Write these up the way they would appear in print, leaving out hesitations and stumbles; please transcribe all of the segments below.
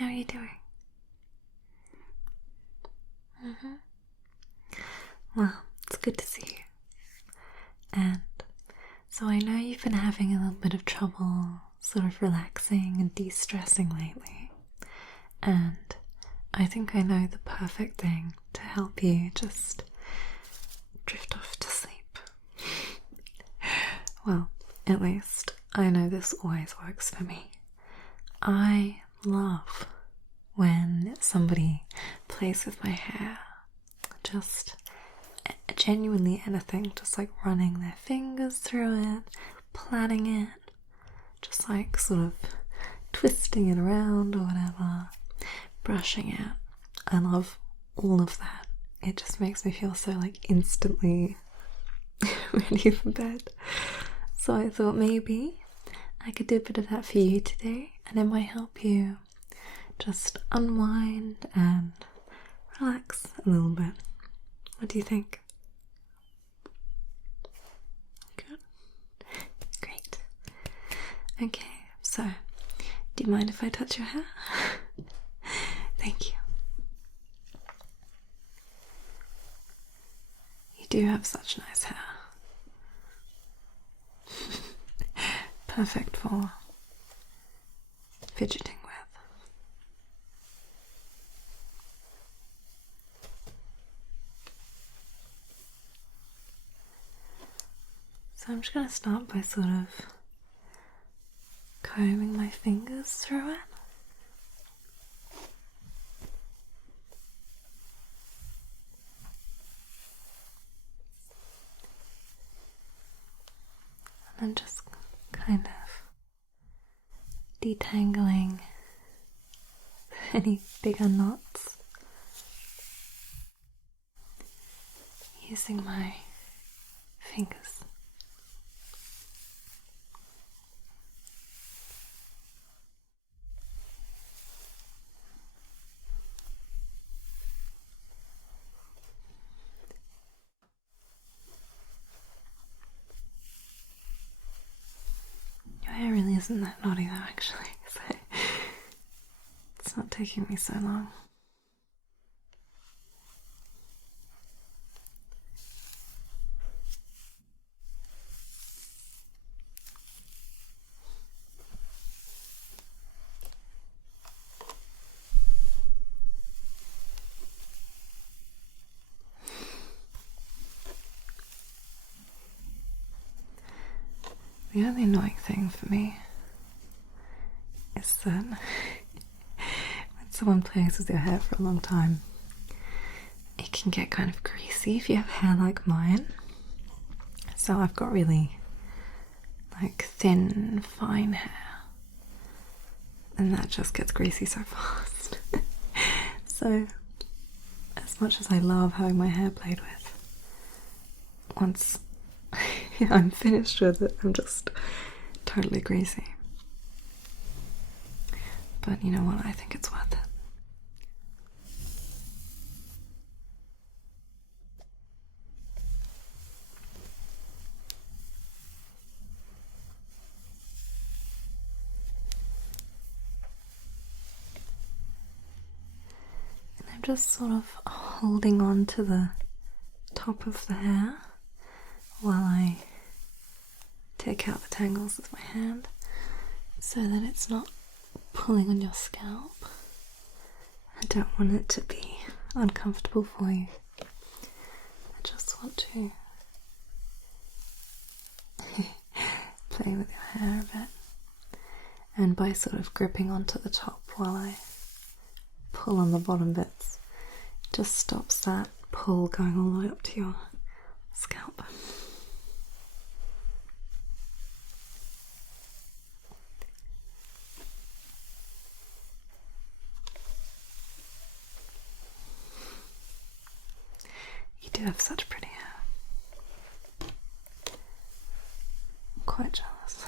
How are you doing? Well, it's good to see you. And so I know you've been having a little bit of trouble sort of relaxing and de-stressing lately. And I think I know the perfect thing to help you just drift off to sleep. Well, at least I know this always works for me. I love when somebody plays with my hair. Just genuinely anything, just like running their fingers through it, plaiting it, just like sort of twisting it around or whatever, brushing it. I love all of that. It just makes me feel so like instantly ready for bed. So I thought maybe I could do a bit of that for you today, and it might help you just unwind and relax a little bit. What do you think? Good. Great. Okay, so do you mind if I touch your hair? Thank you. You do have such nice hair. Perfect for fidgeting with. So I'm just going to start by sort of combing my fingers through it. And then just kind of detangling any bigger knots using my fingers. Your hair really isn't that knotty though, actually, so it's not taking me so long. The only annoying thing for me is that when someone plays with your hair for a long time, it can get kind of greasy if you have hair like mine. So I've got really like thin, fine hair, and that just gets greasy so fast. So as much as I love having my hair played with, once I'm finished with it, I'm just totally greasy. But you know what? I think it's worth it. And I'm just sort of holding on to the top of the hair while I take out the tangles with my hand so that it's not pulling on your scalp. I don't want it to be uncomfortable for you. I just want to play with your hair a bit, and by sort of gripping onto the top while I pull on the bottom bits, it just stops that pull going all the way up to your scalp. You do have such pretty hair. I'm quite jealous.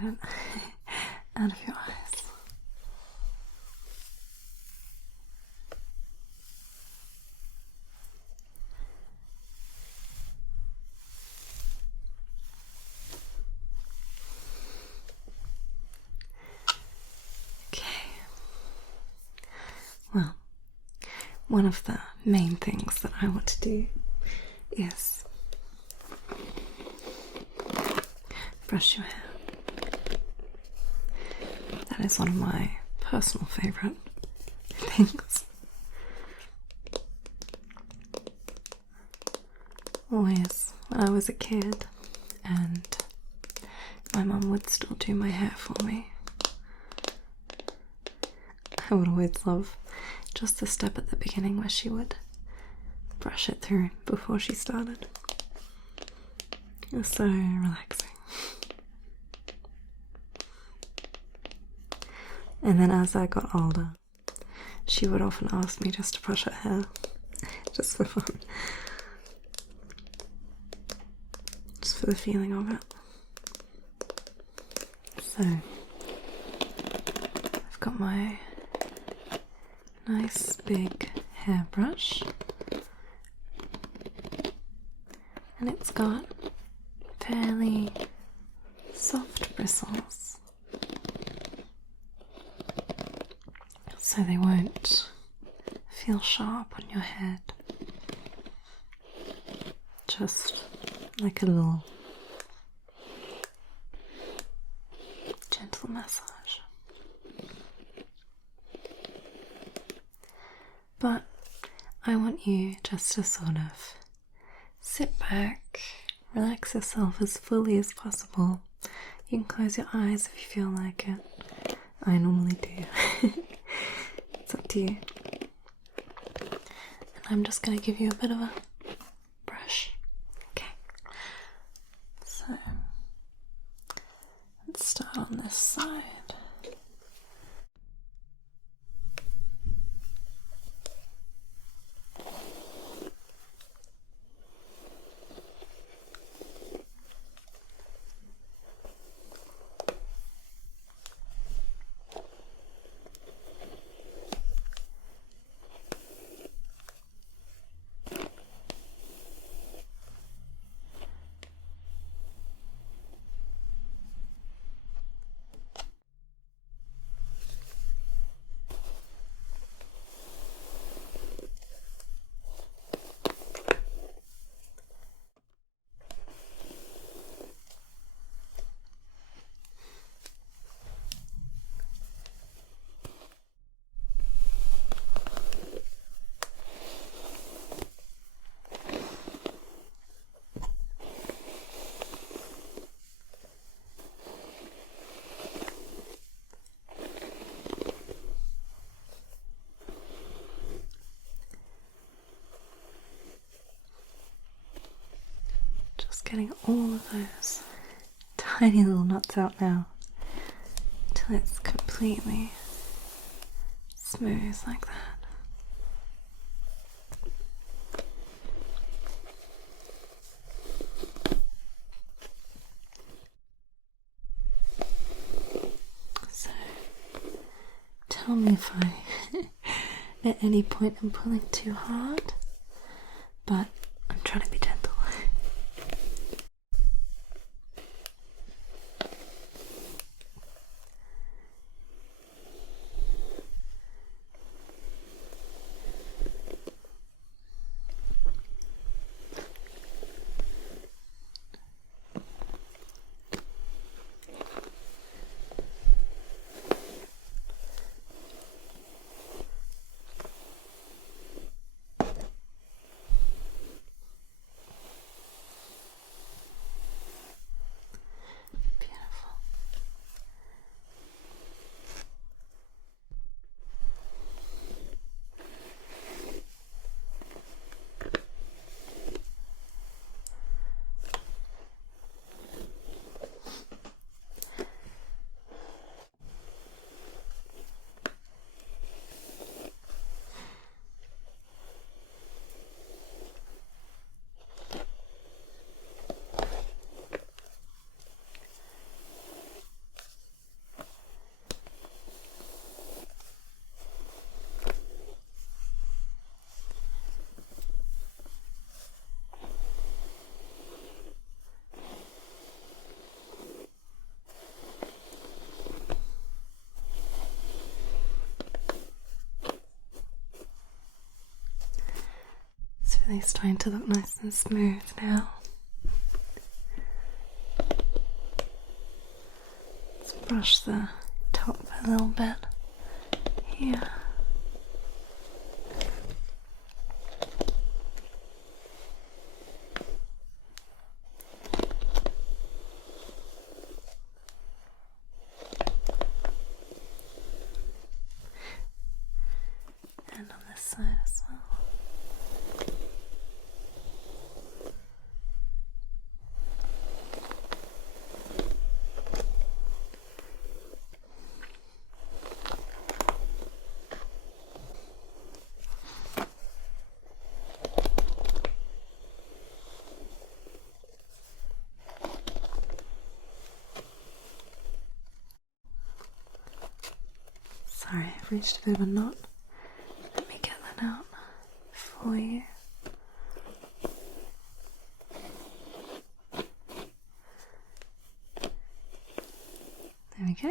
get it out of your eyes. Okay. Well, one of the main things that I want to do is brush your hair. That is one of my personal favourite things. Always, when I was a kid and my mum would still do my hair for me, I would always love just the step at the beginning where she would brush it through before she started. It was so relaxing. And then as I got older, she would often ask me just to brush her hair, just for fun. Just for the feeling of it. So, I've got my nice big hairbrush, and it's got fairly soft bristles, so they won't feel sharp on your head. Just like a little gentle massage. But I want you just to sort of sit back, relax yourself as fully as possible. You can close your eyes if you feel like it. I normally do. It's up to you. And I'm just going to give you a bit of a brush. Okay. So, let's start on this side. Getting all of those tiny little knots out now until it's completely smooth like that. So tell me if I at any point I'm pulling too hard, but I'm trying to be gentle. Really starting to look nice and smooth now. Let's brush the top a little bit here. And on this side as well. Sorry, I've reached a bit of a knot. Let me get that out for you. There we go.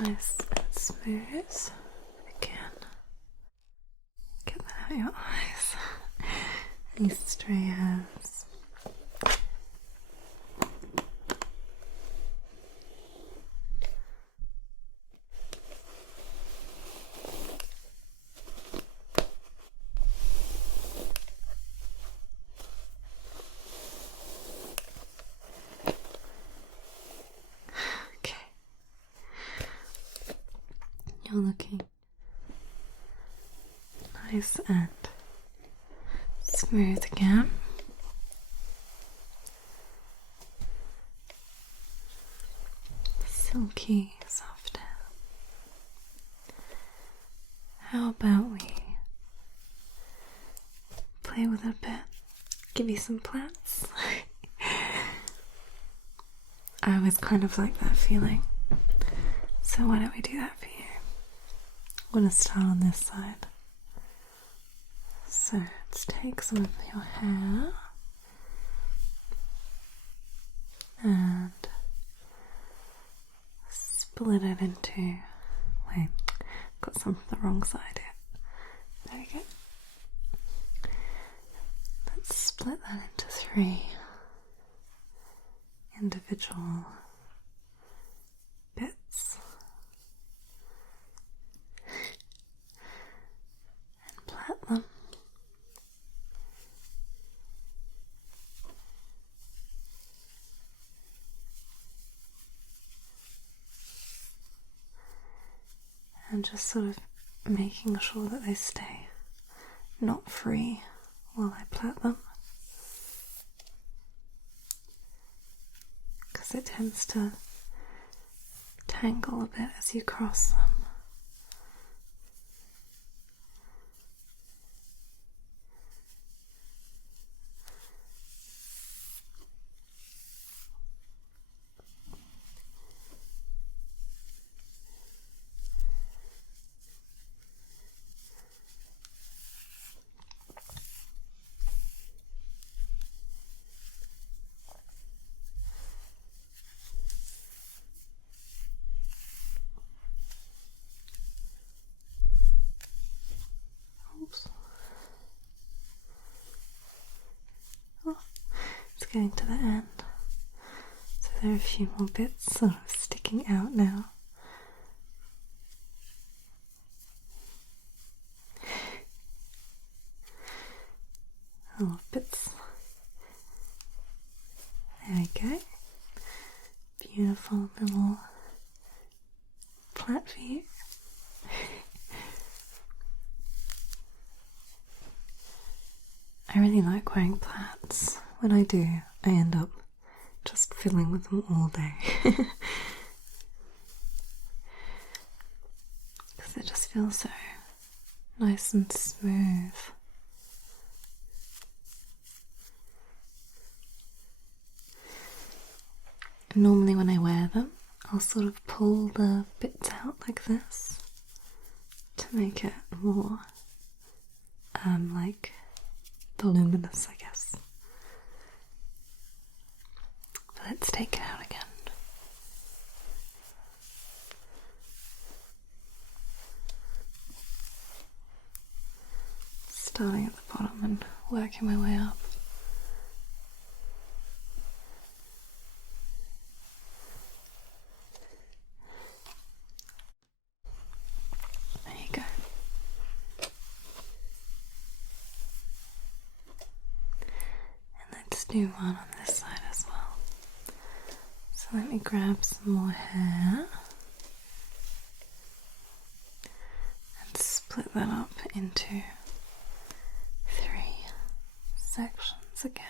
Nice and smooth. Again. Get that out of your eyes. Any stray hairs. You're looking nice and smooth again. Silky soft hair. How about we play with it a bit? Give you some plants? I always kind of like that feeling. So why don't we do that for you? I'm going to start on this side. So let's take some of your hair and split it into, wait, got some from the wrong side here. There we go. Let's split that into 3 individual bits. Plait them. And just sort of making sure that they stay not free while I plait them, because it tends to tangle a bit as you cross them. Oh, it's getting to the end. So there are a few more bits sort of sticking out now. Oh, bits. There we go. Beautiful little plait for you. I really like wearing plaits. When I do, I end up just fiddling with them all day. Because it just feels so nice and smooth. Normally when I wear them, I'll sort of pull the bits out like this to make it more like voluminous, I guess. But let's take it out again. Starting at the bottom and working my way up. There you go. And let's do one on this side as well. So let me grab some more hair and split that up into 3 sections again.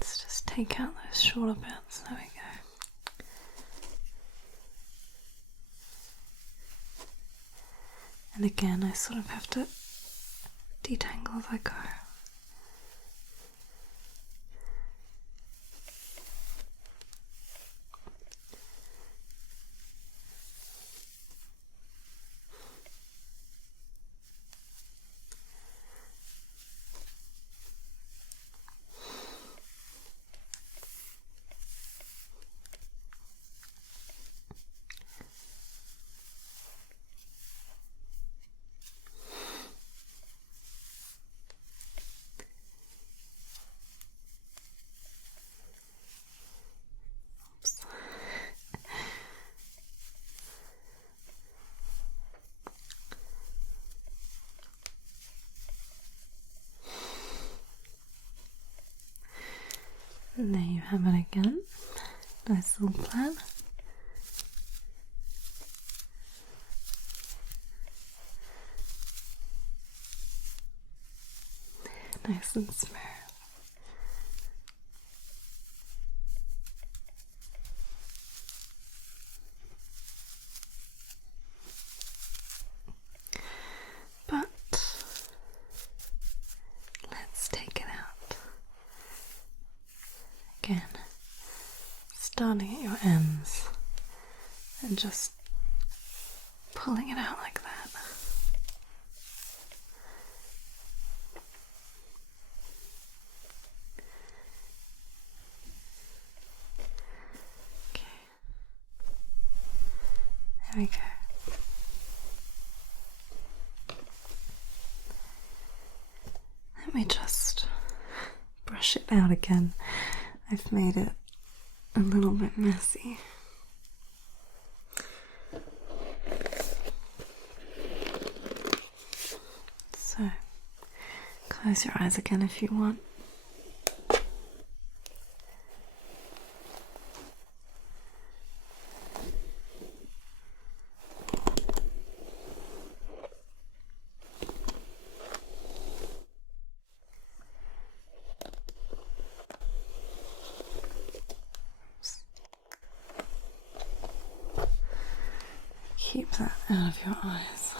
Let's just take out those shorter bits. There we go. And again, I sort of have to detangle as I go. And there you have it again. Nice little plan. Nice and smooth. But let's take it out. Again, starting at your ends and just pulling it out like that. Okay. There we go. Let me just brush it out again. I've made it a little bit messy. So, close your eyes again if you want. Keep that out of your eyes.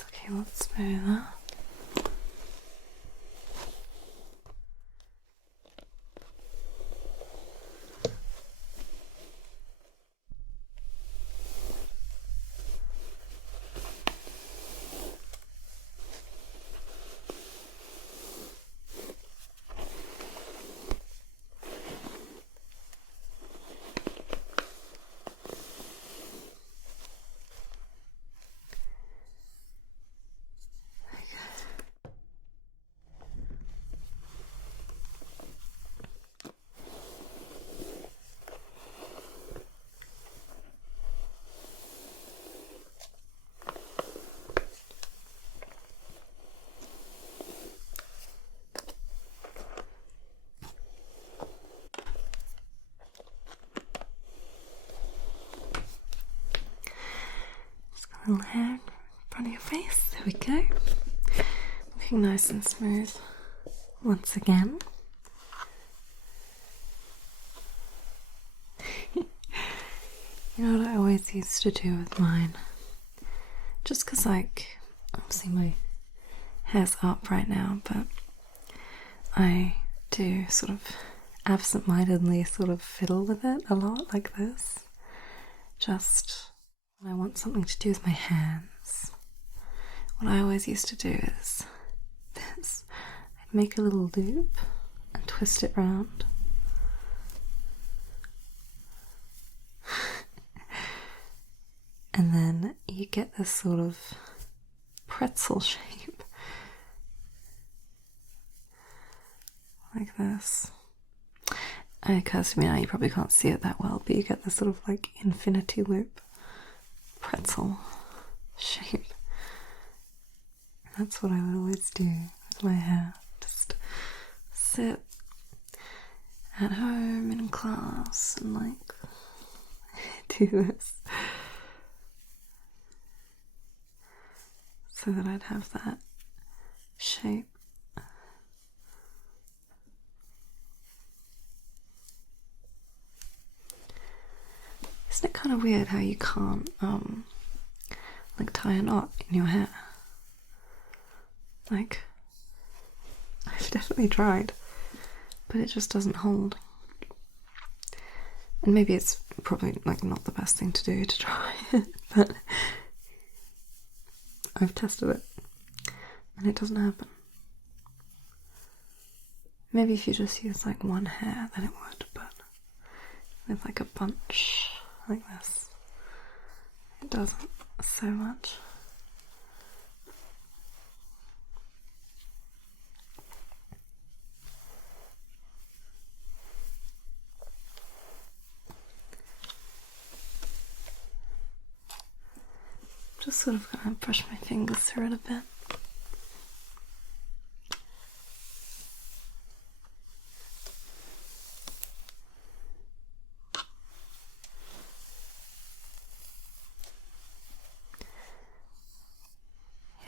Okay, let's smooth that. little hair in front of your face. There we go. Looking nice and smooth once again. You know what I always used to do with mine? Just because, like, obviously my hair's up right now, but I do sort of absent-mindedly sort of fiddle with it a lot, like this. Just when I want something to do with my hands, what I always used to do is this. I'd make a little loop and twist it round. And then you get this sort of pretzel shape. Like this. It occurs to me now you probably can't see it that well, but you get this sort of like infinity loop pretzel shape. That's what I would always do with my hair. Just sit at home in class and like do this. So that I'd have that shape. Isn't it kind of weird how you can't like tie a knot in your hair? Like, I've definitely tried, but it just doesn't hold. And maybe it's probably like not the best thing to do to try it, but I've tested it and it doesn't happen. Maybe if you just use like one hair then it would, but with like a bunch like this, it doesn't so much. Just sort of gonna brush my fingers through it a bit.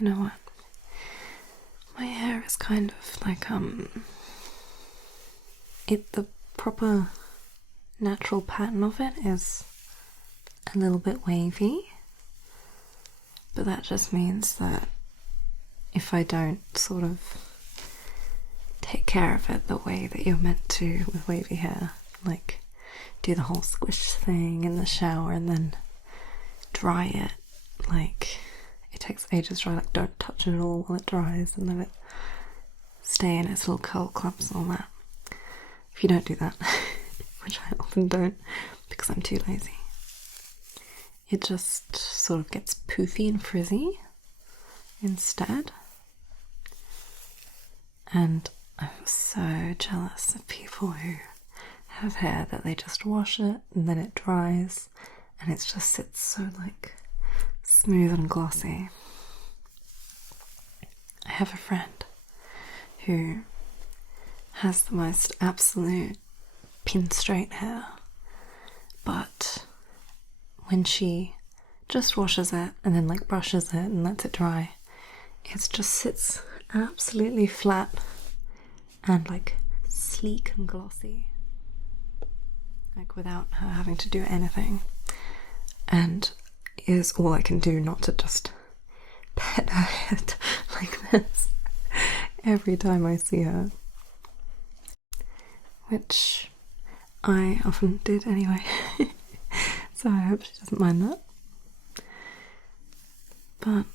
You know what? My hair is kind of like the proper natural pattern of it is a little bit wavy. But that just means that if I don't sort of take care of it the way that you're meant to with wavy hair, like do the whole squish thing in the shower and then dry it, like it takes ages to dry, like don't touch it at all while it dries and let it stay in its little curl clumps and all that. If you don't do that, which I often don't because I'm too lazy, it just sort of gets poofy and frizzy instead. And I'm so jealous of people who have hair that they just wash it and then it dries and it just sits so like smooth and glossy. I have a friend who has the most absolute pin straight hair, but when she just washes it and then like brushes it and lets it dry, it just sits absolutely flat and like sleek and glossy, like without her having to do anything, and is all I can do not to just pet her head like this every time I see her, which I often did anyway. So I hope she doesn't mind that. But,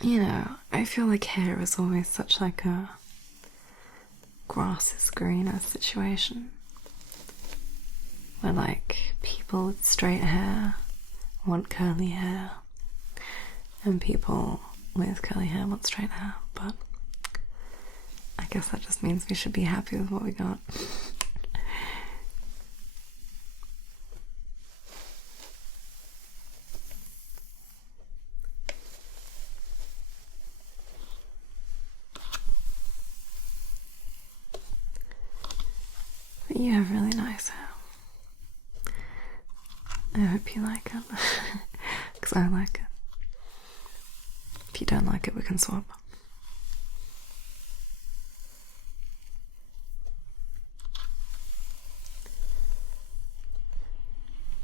you know, I feel like hair is always such like a grass is greener situation. Where like people with straight hair want curly hair and people with curly hair want straight hair, but I guess that just means we should be happy with what we got. But you have really nice hair. I hope you like it, because I like it. can swap.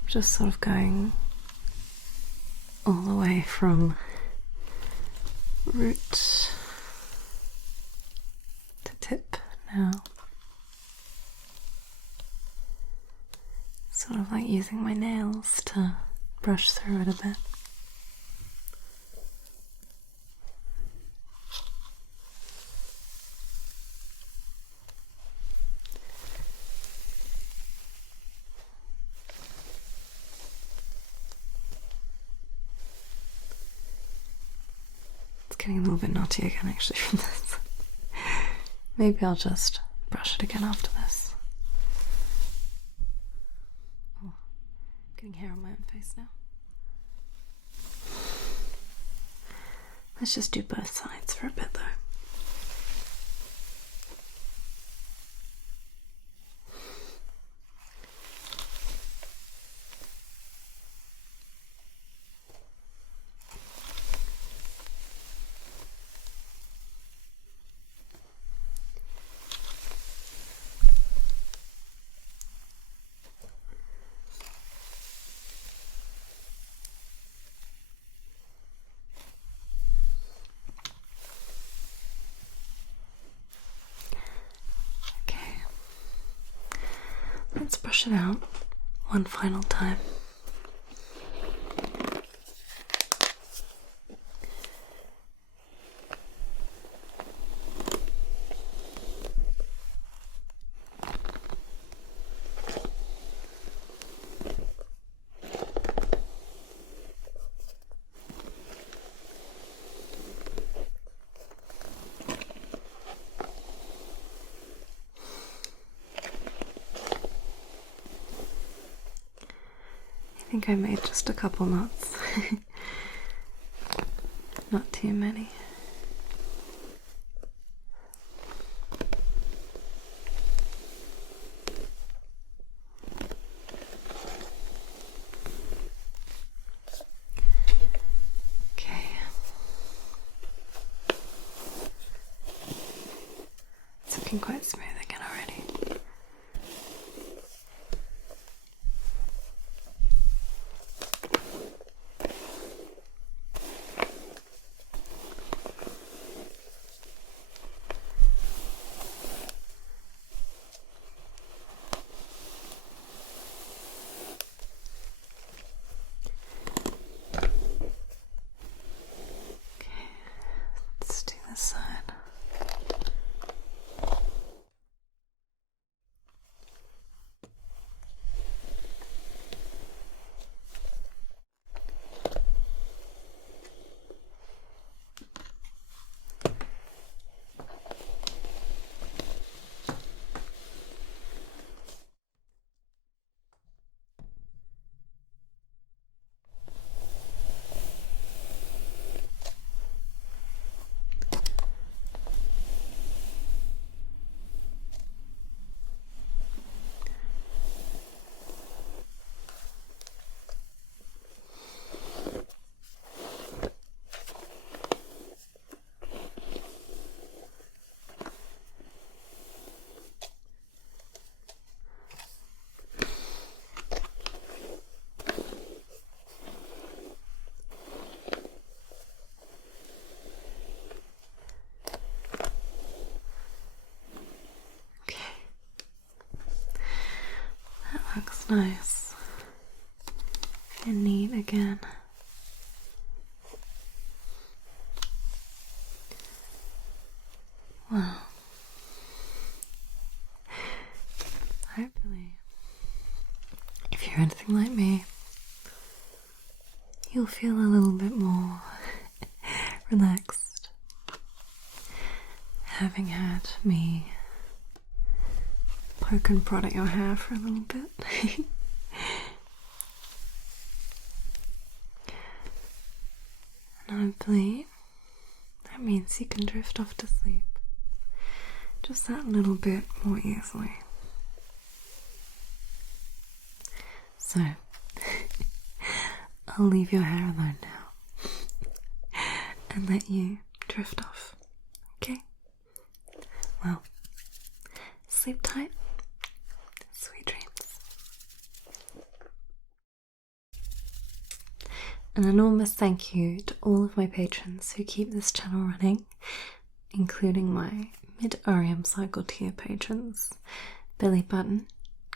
Just sort of going all the way from root to tip now. Sort of like using my nails to brush through it a bit. Getting a little bit knotty again actually from this. Maybe I'll just brush it again after this. Oh, getting hair on my own face now. Let's just do both sides for a bit though. Let's brush it out one final time. I think I made just a couple knots, not too many. Okay. It's looking quite smooth again already. Let's do this side. Looks nice and neat again. Wow. Hopefully, if you're anything like me, you'll feel a little bit more relaxed having had me poke and prod at your hair for a little bit. And hopefully that means you can drift off to sleep just that little bit more easily. So I'll leave your hair alone now and let you drift off. Okay? Well, sleep tight. Sweet dreams. An enormous thank you to all of my patrons who keep this channel running, including my mid-Orium cycle tier patrons, Billy Button,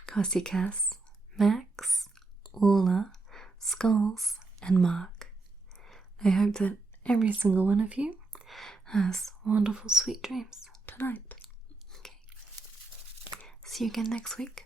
Cassie Cass, Max, Orla, Skulls, and Mark. I hope that every single one of you has wonderful sweet dreams tonight. Okay. See you again next week.